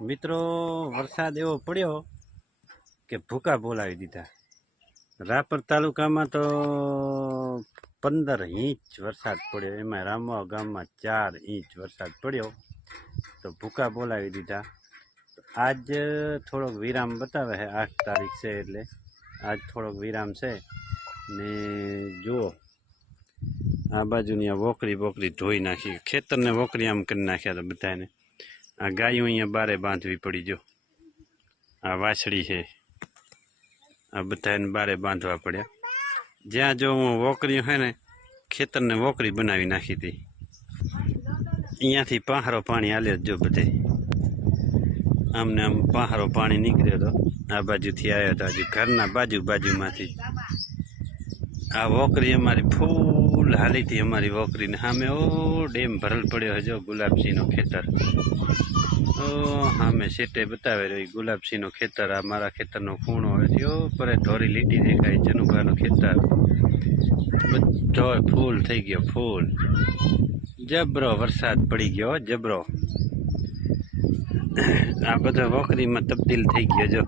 મિત્રો, વરસાદ એવો પડ્યો કે ભૂકા બોલાવી દીધા. રાપર તાલુકામાં તો પંદર ઇંચ વરસાદ પડ્યો. એમાં રામવા ગામમાં ચાર ઇંચ વરસાદ પડ્યો. તો ભૂકા બોલાવી દીધા. આજ થોડોક વિરામ બતાવે છે આઠ તારીખ છે એટલે. આજ થોડોક વિરામ છે. ને જુઓ, આ બાજુની આ વોકરી વોકરી ધોઈ નાખી. ખેતરને વોકરી આમ કરી નાખ્યા હતા બધાને આ ગાયું અહીંયા બારે બાંધવી પડી જો. આ વાછડી છે. આ બધાને બારે બાંધવા પડ્યા. જ્યાં જો હું વોકરી હોય ને, ખેતરને વોકરી બનાવી નાખી હતી. અહીંયાથી પહારો પાણી હાલ્યો જો બધે. આમને આમ પહારો પાણી નીકળ્યો હતો આ બાજુથી આવ્યો હતો. હજી ઘરના બાજુ બાજુમાંથી આ વોકરી અમારી ફૂલ હાલી હતી અમારી વોકરીને સામે, ઓ, ડેમ ભરલ પડ્યો હજો ગુલાબસિંહનો ખેતર. ઓ, સામે સેટે બતાવે રહ્યો ગુલાબસિંહનો ખેતર, આ મારા ખેતરનો ખૂણો હજી ઓ પરે ઢોરી લીટી દેખાય, જનુભાનું ખેતર. બધો ફૂલ થઈ ગયો, ફૂલ. જબરો વરસાદ પડી ગયો જબરો. આ બધો વોકરીમાં તબદીલ થઈ ગયો, જો.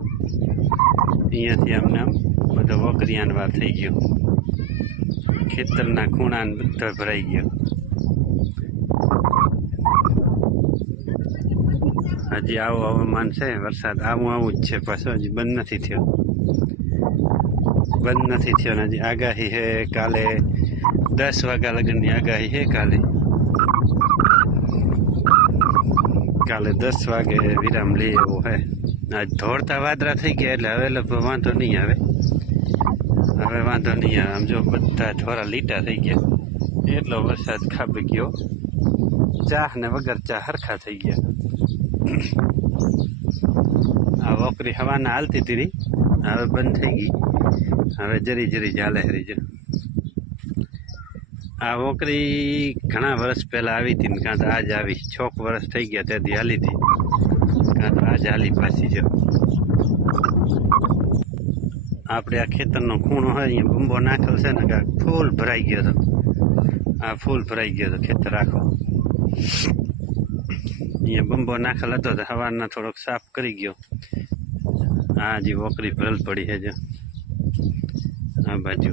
અહીંયાથી આમને આમ બધો વોકરીયાનવાર થઈ ગયો. ખેતરના ખૂણા બધા ભરાઈ ગયો. હજી આવું હવામાન છે, વરસાદ આવું આવું જ છે, પાછો હજી બંધ નથી થયો. બંધ નથી થયો ને હજી આગાહી છે કાલે દસ વાગ્યા લગનની આગાહી છે કાલે. કાલે દસ વાગે વિરામ લઈએ એવો હે. આજ ધોળતા વાદરા થઈ ગયા એટલે હવે લગભગ વાંધો નહીં આવે. હવે વાંધો નહીં આમ જો બધા થોડા લીટા થઈ ગયા. એટલો વરસાદ ખાબી ગયો. ચાહ ને વગર ચા હરખા થઈ ગયા. આ વોકરી હવાના હાલતી હતી હવે બંધ થઈ ગઈ. હવે જરી જરી ચાલે હરી જો. આ વોકરી ઘણા વર્ષ પહેલાં આવી હતી ને, કાં તો આજ આવી. છોક વર્ષ થઈ ગયા ત્યાંથી હાલી હતી. કાં તો આજ હાલી પાછી જો. આપણે આ ખેતરનો ખૂણો હોય, અહીંયા બંબો નાખેલો છે ને કાંક ફૂલ ભરાઈ ગયો હતો. આ ફૂલ ભરાઈ ગયો હતો, ખેતર આખો. અહીંયા બંબો નાખેલ હતો, તો હવારના થોડોક સાફ કરી ગયો. આ હજી વોકરી ભરલ પડી છે જો. આ બાજુ.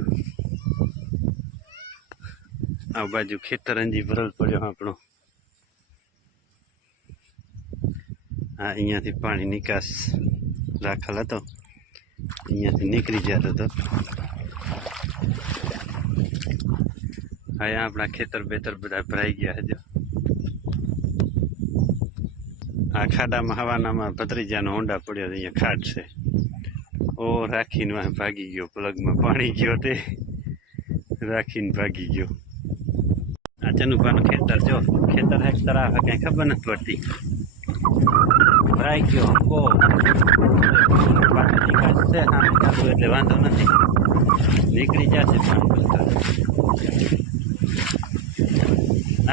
આ બાજુ ખેતર અંજી ભરલ પડ્યો આપણો. હા અહીંયાથી પાણી નિકાસ રાખેલ હતો. અહીંયાથી નીકળી જતો હતો અહીંયા આપણા ખેતર બેતર બધા ભરાઈ ગયા છે જો. આ ખાડામાં હવાનામાં ભત્રીજાનો હોંડા પડ્યો અહીંયા ખાડ છે. ઓ, રાખીને ભાગી ગયો, પ્લગમાં પાણી ગયો તે. રાખીને ભાગી ગયો. આ ચનુભાનું ખેતર જો, ખેતર હેક તરાવ હે કઈ ખબર નથી પડતી. ભરાઈ ગયો છે એટલે વાંધો નથી. નીકળી જશે પાણી બધું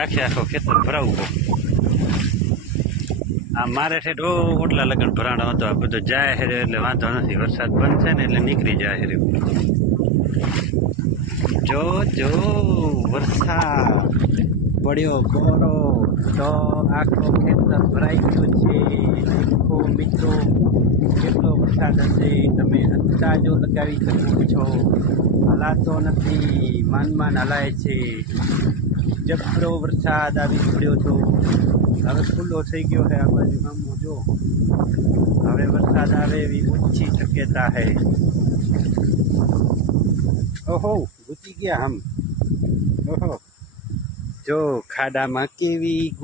આખે આખો ખેતર ભરાવું આ મારે છે ઢો ઓટલા લગન ભરાણો હતો, આ બધો જાય હેરે એટલે વાંધો નથી. વરસાદ બંધ છે ને એટલે નીકળી જાય હેરે જો જો, વરસાદ. પડ્યો કોરો તો આખો ખેતર ભરાઈ ગયો છે. દેખો મિત્રો, કેટલો વરસાદ હશે તમે અંદાજો લગાવી શકો છો? હલાતો નથી, માન હલાય છે. જબરો વરસાદ આવી પડ્યો તો. હવે ખુલ્લો થઈ ગયો છે આ બાજુ આમ જો. હવે વરસાદ આવે એવી ઓછી શક્યતા છે. ઓહો, ઘૂસી ગયા આમ. ઓહો. જો ખાડામાં કેવી